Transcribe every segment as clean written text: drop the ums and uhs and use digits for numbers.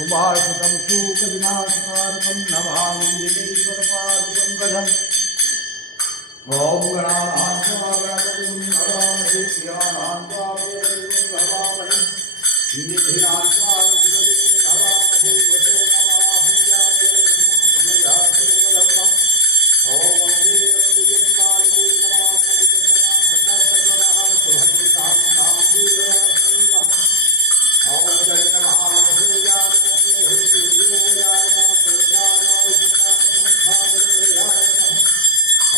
उमासुतं शोकविनाशकारकं नमामि विघ्नेश्वरपादपङ्कजम्। ॐ गणानां गणपतिं भवामहे प्रियाणां भवामहे भवामहे निधिनां भवामहे वशो नमाहं याते ब्रह्मणयातिर्वदम्। ॐ वन्दे अम्बिके नमामि कृष्णां सुभद्रिकां नाम दूरवासिनः। ॐ जय महासूर्याय सूर्योदयाय सूर्याय संखादयाय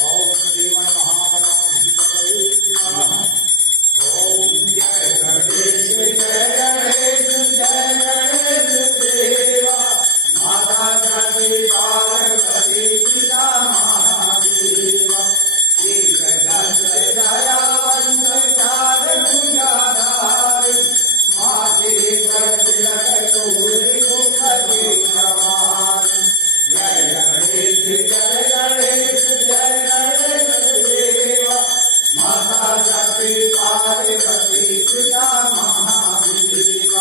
ॐ श्रीमन् महागणाधिपतये नमः। ॐ जय गणेश देवा माता जगदम्बे पार्वती पिता महादेव श्री गणेश दयावंत चार भुजाधारी माते तिलक तोरी मुख के नवारी। जय गणेश जय गणेश देवा माता जगदम्बे पार्वती पिता महादेव।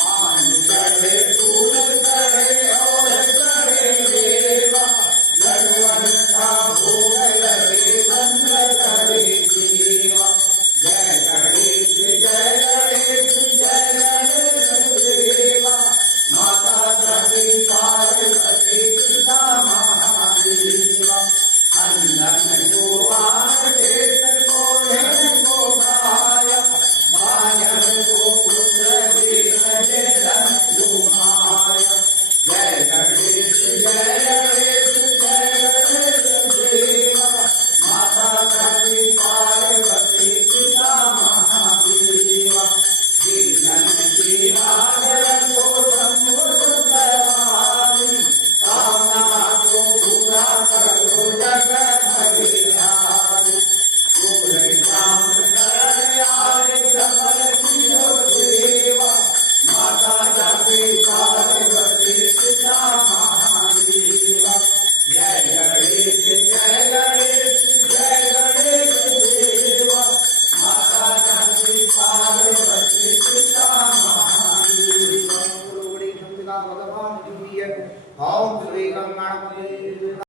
पान चढ़े फूल चढ़े और चढ़े देवा लडुअन